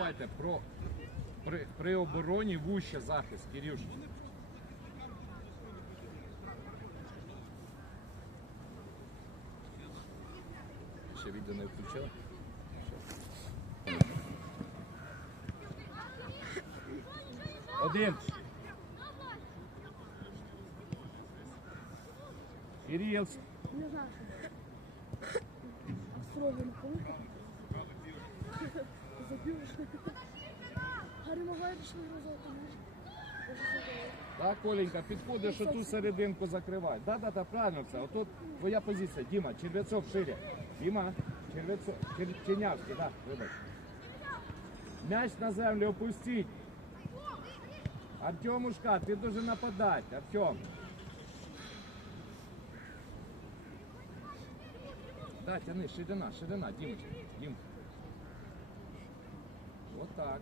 забувайте про при, при обороні вуще захист, Кирюш. Ще відео не включила? Один. Кирил. Не знаю, що. Австралія Так, Коленька, підходиш, що ту серединку закривай. Да, да, да, правильно це. Отут твоя позиція. Діма, Червецов шире. Діма, Червецов, Чер... Чернявський, да, вибач. М'яч на землю опустіть. Артемушка, ти дуже нападати. Артем. Да, тяни, ширина, ширина, Дімочка. Дім. Вот так.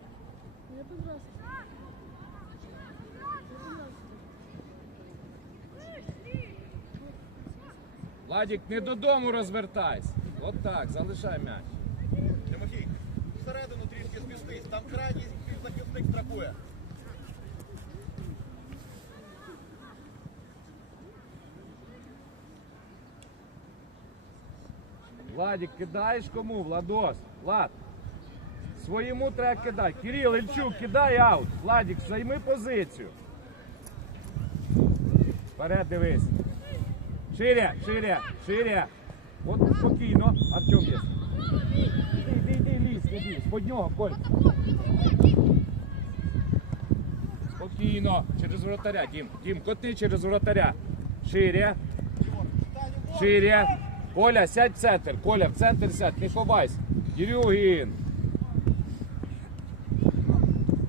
Владик, не додому розвертайся. От так, залишай м'яч. Тимофій, всередину трішки змістись, там крайній захисник страхує. Владик, кидаєш кому? Владос. Влад. Своєму треба кидати. Кирил, Ільчук, кидай аут. Владик, займи позицію. Вперед дивись. Шире, шире, шире. От спокійно. Артем є. Іди, іди, іди, лізь, іди. Под нього, Коль. Спокійно. Через вратаря, Дім. Дім, котни через вратаря. Шире. Шире. Коля, сядь в центр. Коля, в центр сядь, не ховайся. Дірюгін.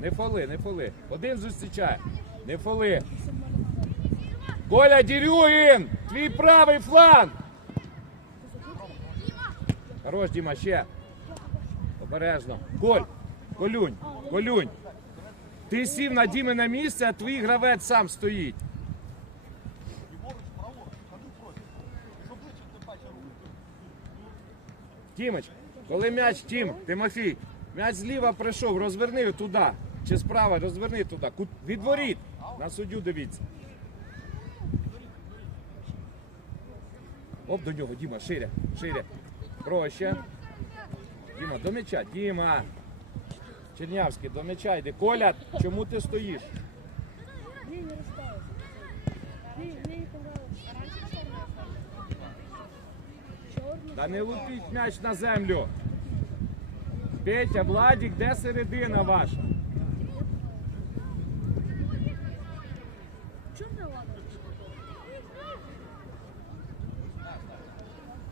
Не фоли, не фоли. Один зустрічає. Не фоли. Коля Дірюгін! Твій правий фланг! Хорош, Діма, ще. Обережно. Коль, Колюнь, Колюнь. Ти сів на Діми на місце, а твій гравець сам стоїть. Тімоч, коли м'яч, Тім, Тимофій, м'яч зліва прийшов, розверни туди. Чи справа, розверни туди. Кут- Від воріт. На суддю дивіться. Оп, до нього, Діма, шире, шире. Проще. Діма, до м'яча. Діма. Чернявський, до м'яча йди. Коля, чому ти стоїш? Та не лупіть м'яч на землю. Петя, Владик, де середина ваша?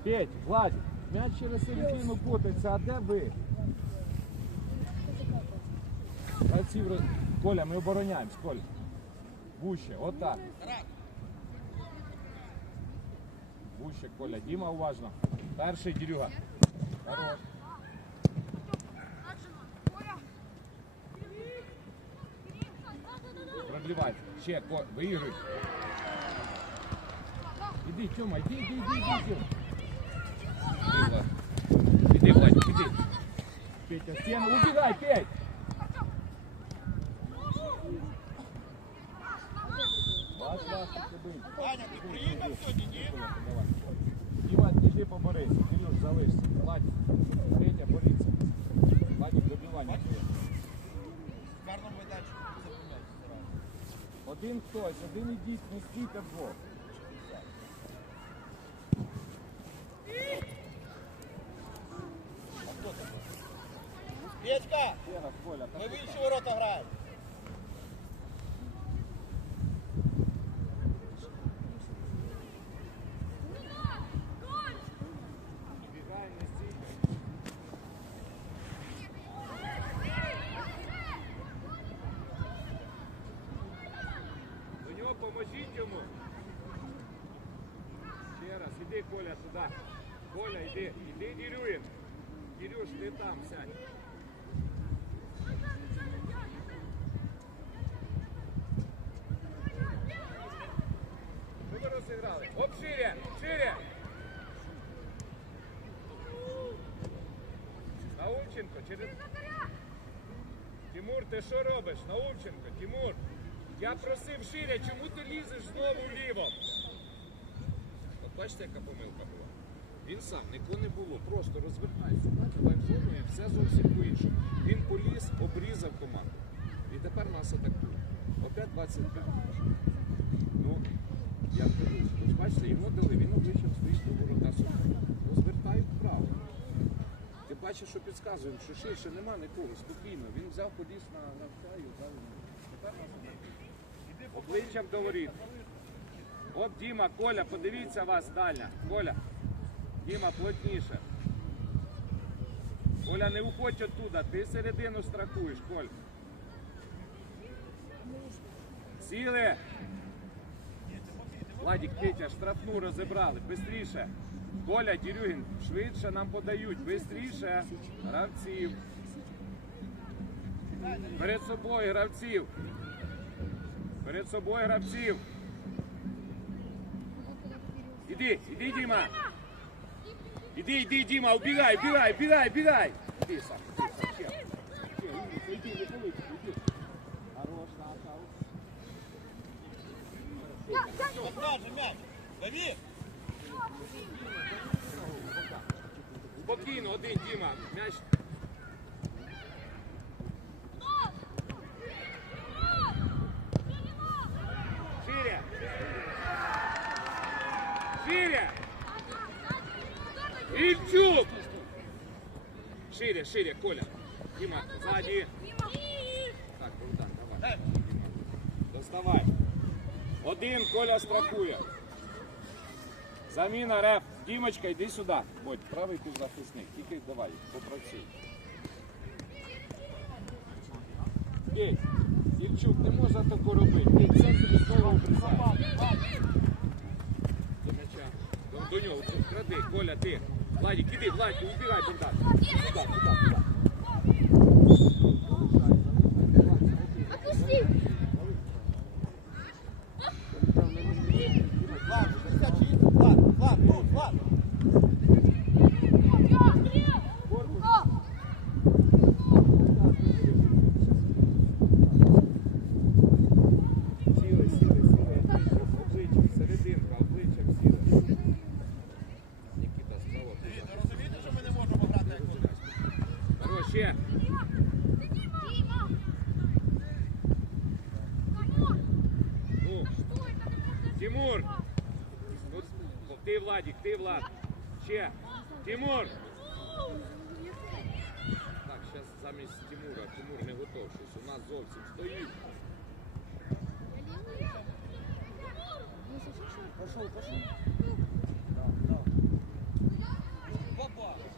Петь, Владик, м'яч через середину котиться, а де ви? Гравці Коля, ми обороняємось, Коля. Вуще, отак. Вуще, Коля. Діма, уважно. Перший Дірюга. Хорош. Продлівай. Ще, Ко- виігруй. Іди, Тьома, іди, іди, іди, іди, Тьома. Іди, Влад. Іди, Владик, іди. Петя, стену, убегай, Петь! Ваш, ваш, побий. Аня, ти приїхав сьогодні, ні? Іван, іди поборись. Кирюш, залишся. Владик, Петя, боріться. Владик, добивання. твоє. В карному майданчику запевняйся зразу. Один хтось, один ідіть, не стійте двох. ನವೀಶ್ವರ через... Тимур, ти що робиш? Наумченко, Тимур. Я просив ширя, чому ти лізеш знову вліво? От бачите, яка помилка була. Він сам, нікого не було, просто розвертай сюди, давай зону і все зовсім по-іншому. Він поліз, обрізав команду. І тепер нас атакує. Опять 25. Ну, я кажу, бачите, йому дали, він обличчям стоїть до ворота собі. Розвертай вправо. Бачиш, що підказуємо, що ширше нема нікого, спокійно. Він взяв, поліз на і взяв. йому. Обличчям до воріт. От Діма, Коля, подивіться вас дальня. Коля. Діма, плотніше. Коля, не уходь оттуда, ти середину страхуєш, Коль. Сіли. Владик, Петя, штрафну розібрали. Бистріше. Коля, Дірюгін, швидше нам подають. Бистріше. Гравців. Перед собою гравців. Перед собою гравців. Іди, іди, Діма. Іди, іди, Діма, убігай, убігай, убігай, убігай. Іди сам, іди іди, іди. Хорош, Наша. Покажи мяч. Дави. Спокійно, один, Діма. М'яч. Шире. Шире. Ильчук. Шире, шире, Коля. Дима, сзади. Так, Богдан, давай. Доставай. Один, Коля страхує. Заміна реф. Дімочка, йди сюди. Будь, правий півзахисник. Тільки давай, попрацюй. Геть, Ільчук, не можна таку робити. Ти в центрі знову. До нього, кради. Коля, ти. Владик, іди, Владик, убігай, Богдан. Сюди, сюди, сюди. Отпусти! Влад, 66. Влад, Влад, ну, Влад. Сіли, сіли, сіли. Обличчям, серединка, обличчям сіли. Нікіта, справа. Ви розумієте, що ми не можемо грати як вони? Хорош, ще. Ну, Тимур! Ну, ти, Владик, ти, Влад. Ще. Тимур! Так, зараз замість Тимура. Тимур не готов щось. У нас зовсім стоїть. Пошел, пошел.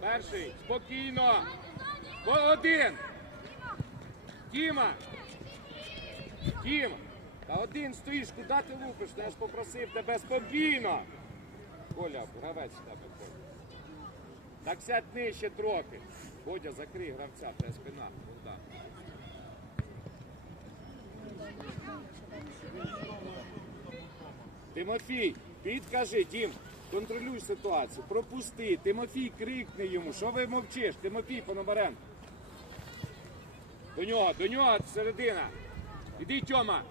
Перший. Спокійно. Один. Діма. Діма. Та один стоїш, куди ти лупиш? Я ж попросив тебе спокійно. Коля, гравець тебе Коля. Так сядь нижче трохи. Бодя, закрий гравця, це спина. Богдан. Тимофій, підкажи, Дім, контролюй ситуацію, пропусти. Тимофій крикне йому. Що ви мовчиш? Тимофій Пономаренко. До нього, до нього середина. Іди, Тьома.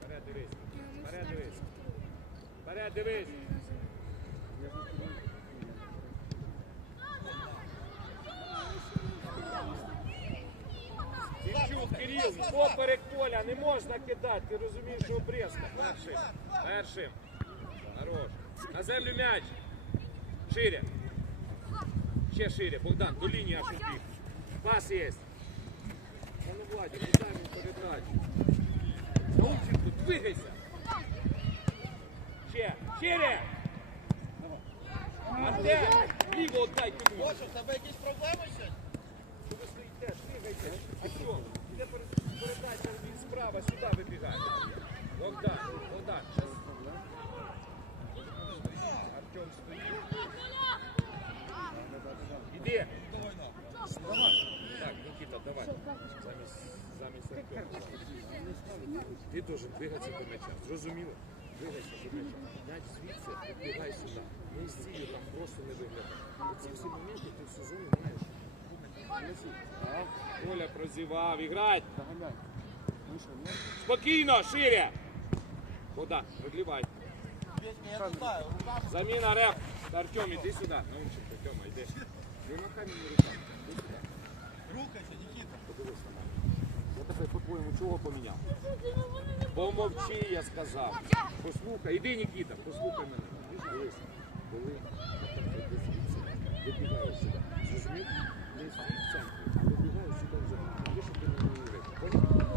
Вперед дивись. Вперед дивись. Вперед дивись. Дівчук, Кирил, поперек поля, не можна кидати, ти розумієш, що обрізка. Першим, першим. Хорош. На землю м'яч. Шире. Ще шире. Богдан, до лінії аж убіг. Пас є. Не дай йому передачу. Наумченко, двигайся. Ще, шире. Артем, ліво отдай йому. Боже, в тебе якісь проблеми ще? Що ви стоїте? Двигайте. А що? Іде перед- передача, він справа, сюди вибігає. Богдан, Богдан, щас. Артем стоїть. Іди. Давай на. Нікіта, давай. Замість, замість. Ти теж двигайся до м'яча. Зрозуміло? Двигайся до м'яча. М'яч звідси, підбігай сюди. Не з цілю там просто не виглядає. Оці всі моменти ти в сезоні маєш. Коля прозівав, іграть. Спокійно, шире. Вода, продлівай. Заміна реп. Артем, іди сюди. Наумчик, Артема, йди. Не мені руками. Іди сюди. Рухайся, Нікіта. Подивись на мене. Я тебе, по-твоєму, чого поміняв? Помовчи, я сказав. Послухай, іди, Нікіта, послухай мене. Дивись, сюди. Зрозумів? Не вже. Ти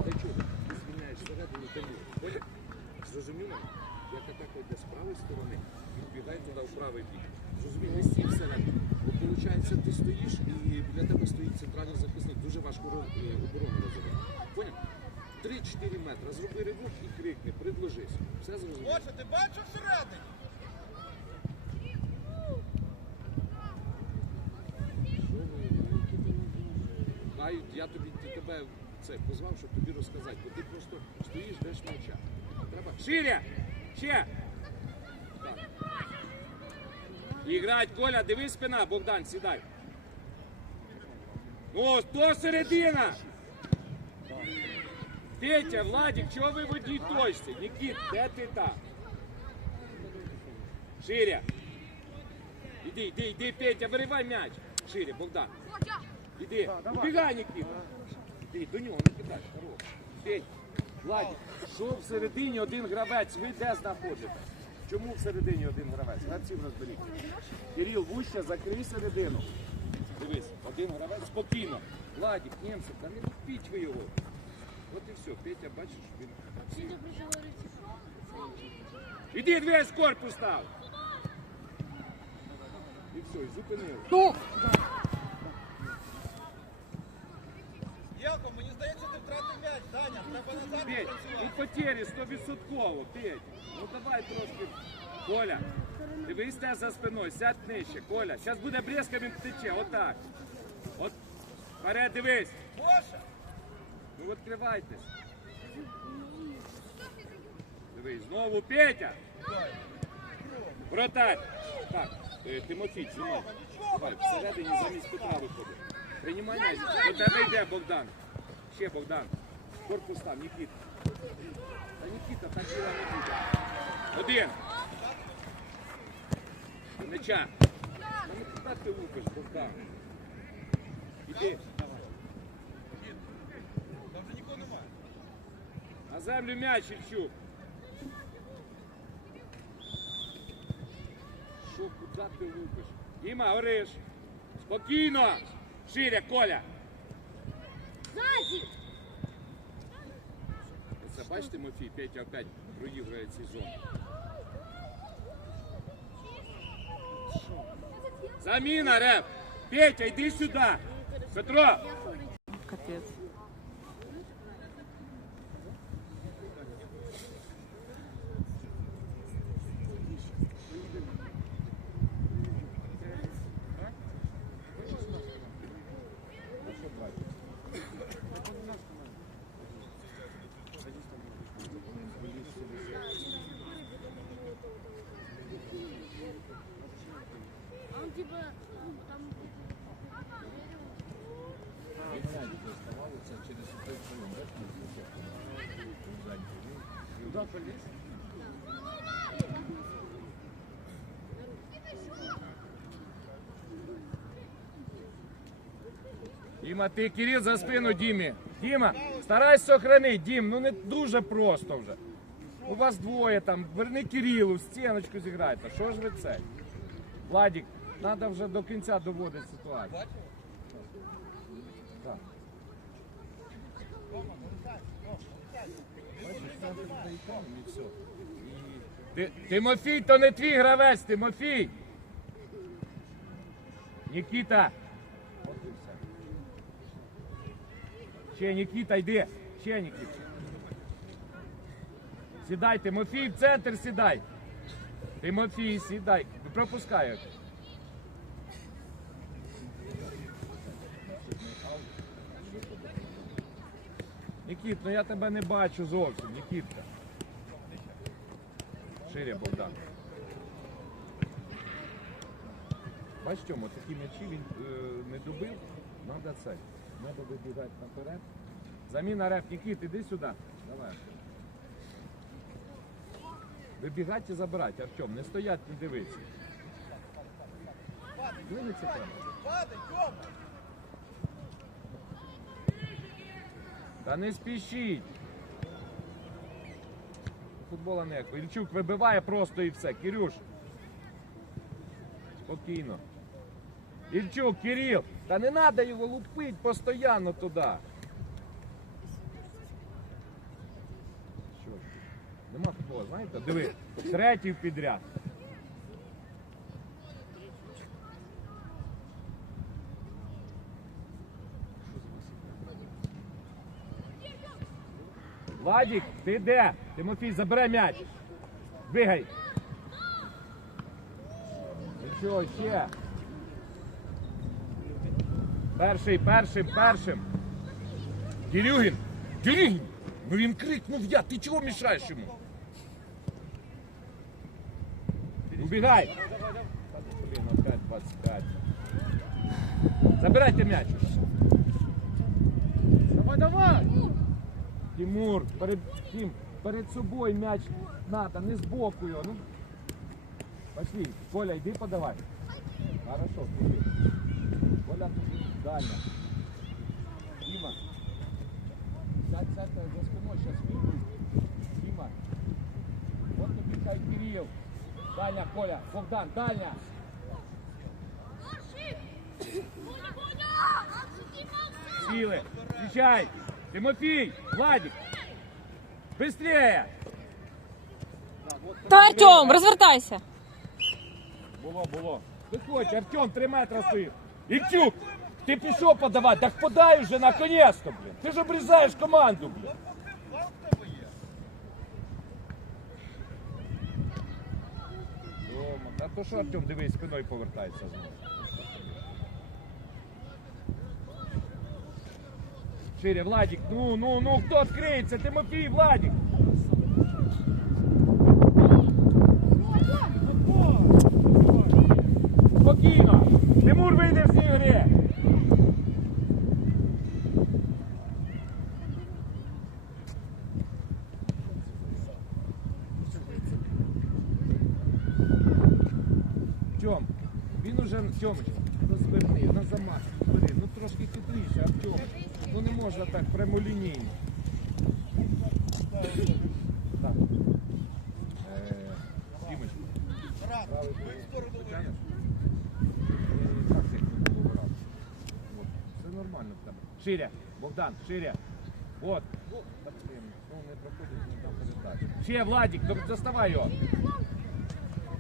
не чого? Ти звільняєш всередину тому. Поняв? Як атака йде з правої сторони, відбігай туди в правий бік. Зрозумів, не стій всередину. Виходить, ти стоїш і біля тебе стоїть центральний захисник. Дуже важко е, оборону розробити. Поняв? 3-4 метри. Зроби ривок і крикни, предложись. Все зрозуміло? Гоша, ти бачив всередині? Хай я тобі тебе це позвав, щоб тобі розказати, бо ти просто стоїш, ждеш м'яча. Треба. Ширя! Ще! Так. Іграть, Коля, дивись спина, Богдан, сідай. О, то середина! Петя, Владик, чого ви в одній точці? Нікіт, де ти там? Ширя! Іди, іди, іди, Петя, виривай м'яч. Ширя, Богдан. Іди, убігай, Нікіта. Іди, до нього не кидай, хорош. Петь, Владик, що всередині один гравець, ви де знаходите? Чому всередині один гравець? Гравців розберіть. Кирил, вуще, закрий середину. Дивись, один гравець спокійно. Владик, німці, та не лупіть ви його. От і все, Петя, бачиш, він. Іди, дві корпус став. І все, і зупинив. Єлко, мені здається, ти втратив м'яч. Даня, треба назад Петь, ну працювати. потері 100%, Петь. Ну давай трошки. Коля, дивись те за спиною, сядь нижче. Коля, зараз буде брезка, він втече, отак. От, вперед, дивись. Гоша! Ну відкривайтесь. Дивись, знову Петя. Вратарь. Так, е, Тимофій, знімай. Давай, всередині замість Петра виходить. Приймай м'яч. До тебе йде Богдан. Ще Богдан. Корпус там, Нікіта. Та Нікіта, так діла не буде. Один. До М'яча. Ну куди ти лупиш, Богдан? Іди. Там вже нікого немає. На землю м'яч, Ільчук. Що, куди ти лупиш? Діма, гориш. Спокійно. Ширя, Коля. Сзади! Це бачите, Тимофій, Петя опять проігрує ці зони. Заміна, реп. Петя, йди сюди. Петро. Капець. Діма, ти Кирил за спину Дімі. Діма, старайся сохранити, Дім, ну не дуже просто вже. У вас двоє там, верни Кирилу, стіночку зіграйте. Що ж ви це? Владик, треба вже до кінця доводити ситуацію. Тимофій, то не твій гравець, Тимофій. Нікіта. От і все. Ще Нікіта, йди. Ще Нікіта. Сідай, Тимофій, в центр сідай. Тимофій, сідай. Пропускаю. Нікіт, ну я тебе не бачу зовсім, Нікітка. Шире, Богдан. Бач, чому такі м'ячі він е, не добив. Надо це. Надо вибігати наперед. Заміна реп, Нікіт, іди сюди. Давай. Вибігати і забирати, Артем, не стоять, не дивитися. Двинеться там. Та не спішіть. Футбола ніякого. Ільчук вибиває просто і все. Кирюш. Спокійно. Ільчук, Кирил, та не треба його лупити постійно туди. Що? Нема такого, знаєте? Диви, третій підряд. Владик, ти де? Тимофій, забирай м'яч. Двигай. Нічого, ще. Перший, першим, першим. Кирюгін! Кирюгін! Ну він крикнув я, ти чого мішаєш йому? Убігай! Та, Блін, опять 25. Забирайте м'яч. Давай, давай! Тимур, перед тим, перед собою м'яч надо, не збоку його. Ну. Пошли, Коля, йди подавай. Хорошо. Коля туди, дальня. Дима. Сядь, сядь за спиной, сейчас выйду. Дима. Вот тобі хай Кирил. Дальня, Коля, Богдан, дальня. Силы, встречай. Тимофей, Владик. Быстрее. Та Артем, розвертайся. Було, було. Виходь, Артем, 3 метри стоїть. Ільчук, ти пішов подавати, так подай вже наконец-то, блін. Ти ж обрізаєш команду, є. Дома. Та то що Артем, дивись, спиною повертається знову. Шире, Владик, ну, ну, ну, хто відкриється? Тимофій, Владик. Спокійно. Тимур вийде в цій грі. Тьом, Тьомич, розверни, на замах. Бери, ну трошки хитріше, Артем. Ну не можна так прямолінійно. Так. Е, правий потягнеш? Е, Так, як було. От, Все нормально в тебе. Ширя, Богдан, ширя. От. Ну не проходить ні там передача. Ще, Владик, доставай його.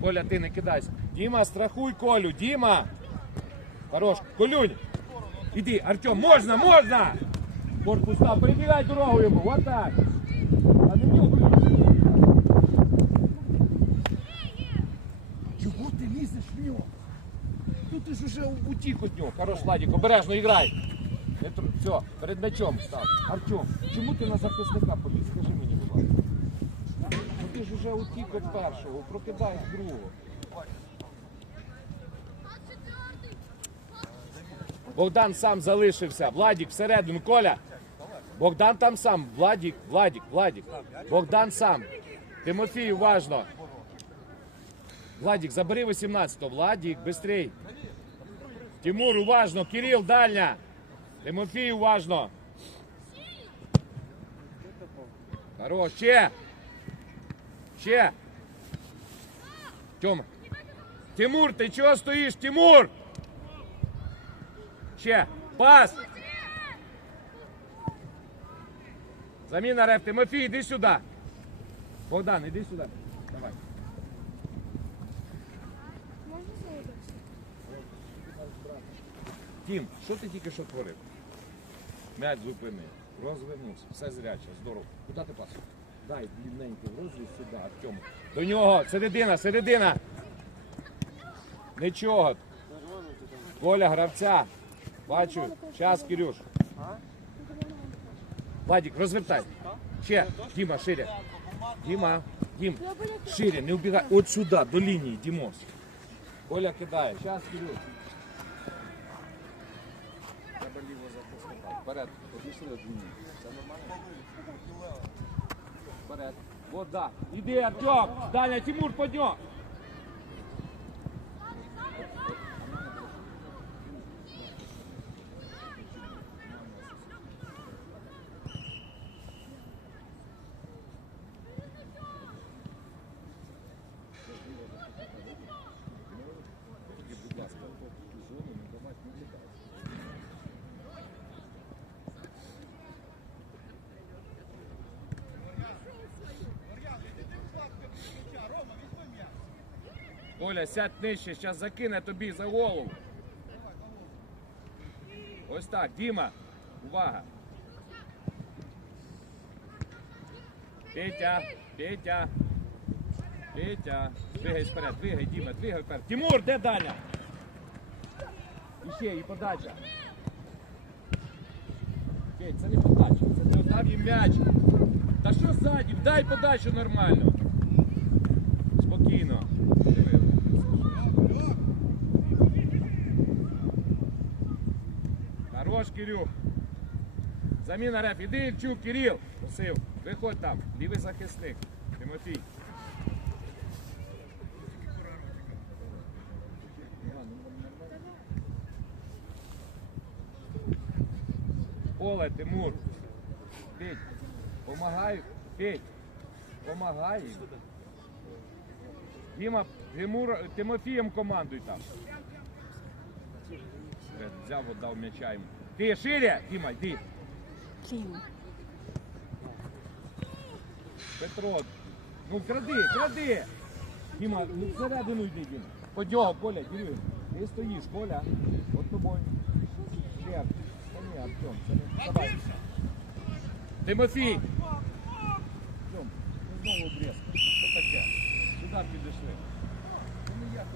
Коля, ти не кидайся. Діма, страхуй Колю, Діма. Хорош, Колюнь. Іди, Артем, можна, можна. Корпус став, перебігай дорогу йому, вот так. А не в. Чого ти лізеш в нього? Ну ти ж уже утік від нього. Хорош, Владик, обережно грай. Не Все, перед м'ячом став. Артем, чому ти на захисника поліз? Скажи мені, будь ласка. Уже утік від першого, прокидай з другого. Богдан сам залишився. Владік всередину. Коля. Богдан там сам. Владік, Владік, Владік. Богдан сам. Тимофій, уважно. Владік, забери 18-го. Владік, быстрей. Тимур, уважно. Кирил, дальня. Тимофій, уважно. Хорош, ще. Ще. Тьома. Тимур, ти чого стоїш? Тимур! Ще. Пас. Заміна реф. Тимофій, іди сюди. Богдан, іди сюди. Давай. Тім, що ти тільки що творив? М'яч зупини. Розвернувся. Все зряче, здорово. Куди ти пас? Дай длинненький в сюди, Артему. До нього, середина, середина. Нічого. Коля гравця. Бачу. Час, Кирюш. Вадик, розвертай. Ще, Діма, шире. Діма, Дім, шире, не убігай. От сюди, до лінії, Дімос. Коля кидає. Зараз, Кирил. Треба ліво запустити. Вперед, обійшли від лінії. Це нормально? Вперед. Вот, да. Иди, Артем. Даня, Тимур, поднем. Будь ласка, ту зону не давати не влітати. Рома, візьми м'яч. Оля, сядь нижче, зараз закине тобі за голову. Ось так, Діма, увага. Петя, Петя. Петя. Двигай вперед, двигай, Діма, двигай вперед. Тимур, де Даня? І ще, і подача. Це не подача, це ти отдав їм м'яч. Та що ззаді? Дай подачу нормально. Спокійно. Диви. Кирюх. Заміна реф. Іди, Ільчук, Кирил. Просив. Виходь там. Лівий захисник. Тимофій. Оле, Тимур. Петь, помагай. Петь, помагай. Діма, Тимур, Тимофієм командуй там. Взяв, отдав м'яча йому. Ти шире, Діма, йди. Петро, ну кради, кради. Діма, ну всередину йди, Діма. Под нього, Коля, Діма. Ти стоїш, Коля. От тобою. Ще, та ні, Артем, це не. Давай. Тимофій. Артем, ну знову обрізка. Що таке? Сюди підійшли. Ну, ніяк,